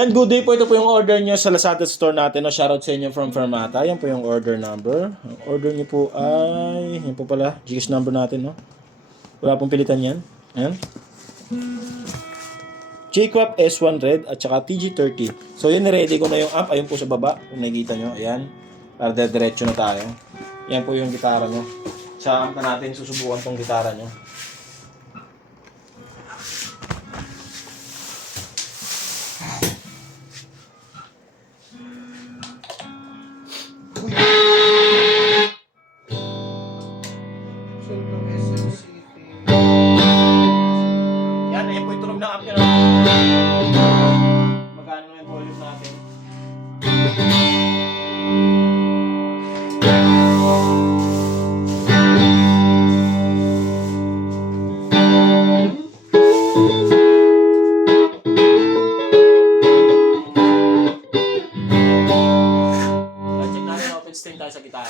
And good day po, ito po yung order nyo sa Lazada store natin. No? Shoutout sa inyo from Fermata. Yan po yung order number. Ang order nyo po ay, yan po pala, GCash number natin. No? Wala pong pilitan yan. Ayan. J-Crop S1 Red at saka TG30. So yun, ready ko na yung amp. Ayun po sa baba. Kung nakikita nyo. Ayan. Para diretso na tayo. Yan po yung gitara nyo. Sa amp na natin susubukan tong gitara nyo. Yan, ayan po yung tunog ng amp nyo. Magkano na yung volume natin. Check natin na open string tayo sa gitara.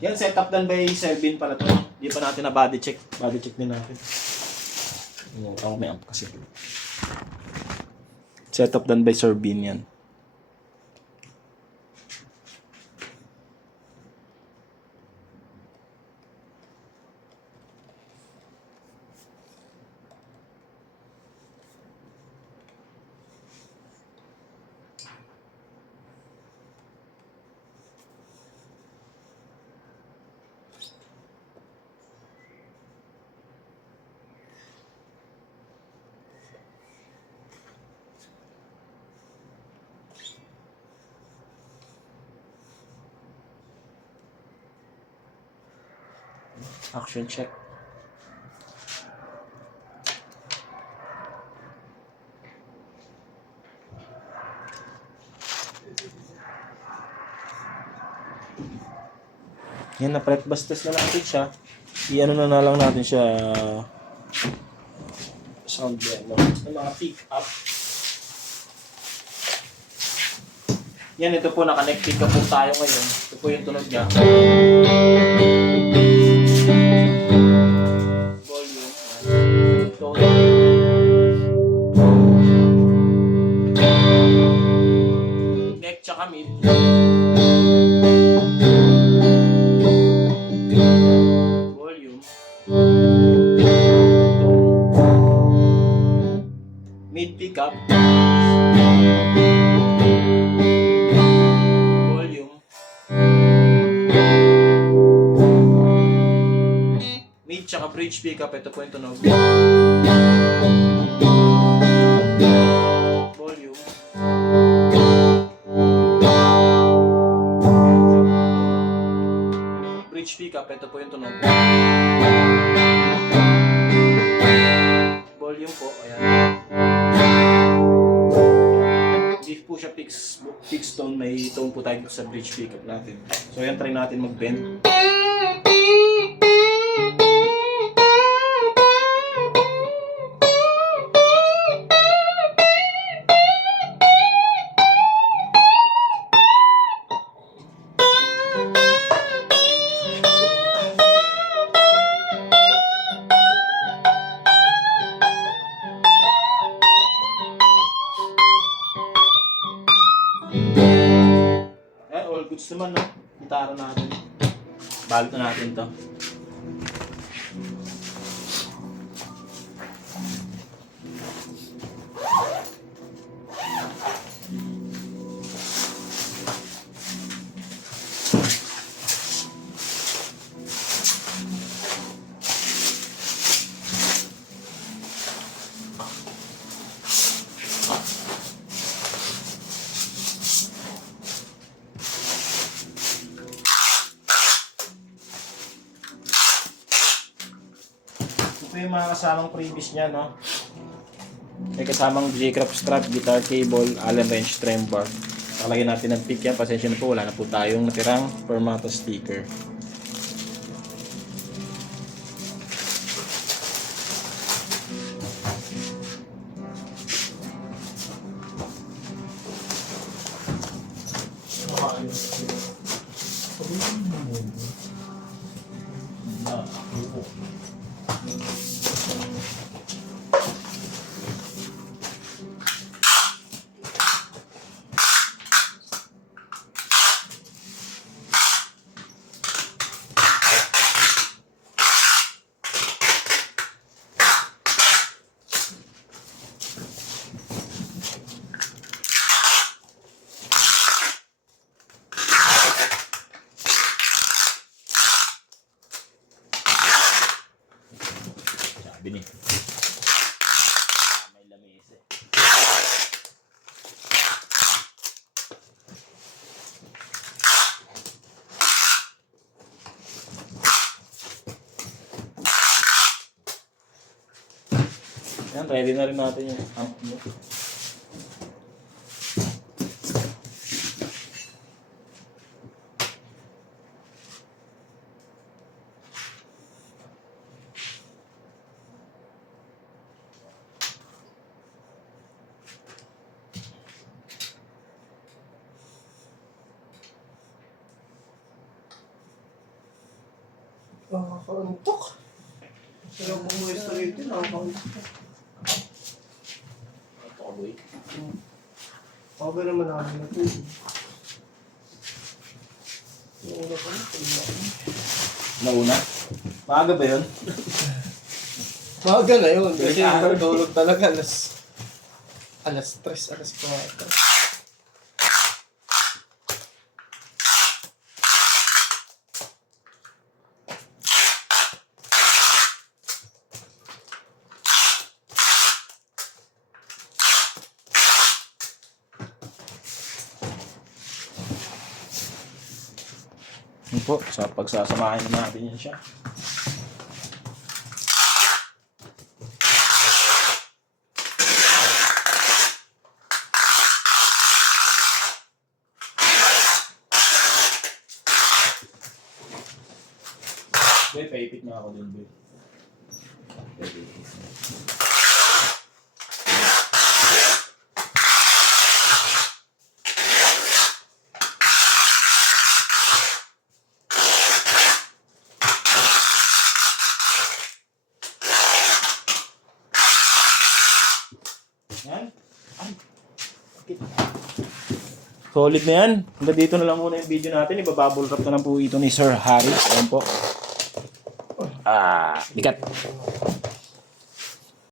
Yan, setup done by Selvin pala to. Hindi pa natin na body check. Body check din natin. Ako may amp kasi. Setup done by Selvin yan. Action check. Yan, na-fret bus test na natin siya. I-ano na lang natin siya. Sound demo. Yung mga pick up. Yan, ito po, naka-pick up po tayo ngayon. Ito po yung tunog niya. Neck tsaka mid. Volume. Mid pickup. Volume. Mid tsaka bridge pickup. Ito po yung tunog. Bridge pickup, ito po yung tunog. Volume po, ayan. Hindi po siya fixed tone, may tone po tayo sa bridge pickup natin. So ayan, try natin mag-bend. All goods naman, no? Gitara natin. Balot na natin to. Ito yung mga kasamang previous niya, no? May kasamang J-Craft strap, guitar cable, Allen wrench, trem bar. Pakalagyan natin ng pick yan. Pasensya na po, wala na po tayong natirang Permata sticker. Sabi ni. May lamis eh. Yan, ready na rin natin yung amp nyo. Nakakaantok. Sila bumuwis na rito, nakakaantok. Ito ka boy. Okay naman namin na ito. Nauna pa na, Nauna? Maaga ba yun? Maaga na yun, kasi Kasi natulog talaga alas 3, alas 4. Yun po, sa pagsasamahin natin yan siya. Boy, paipit na ako din, boy. Yan. Ay. Okay. Solid na yan. Hanggang dito na lang muna yung video natin. Ibabubble wrap na lang po ito ni Sir Harry. Ayan po. Bigat.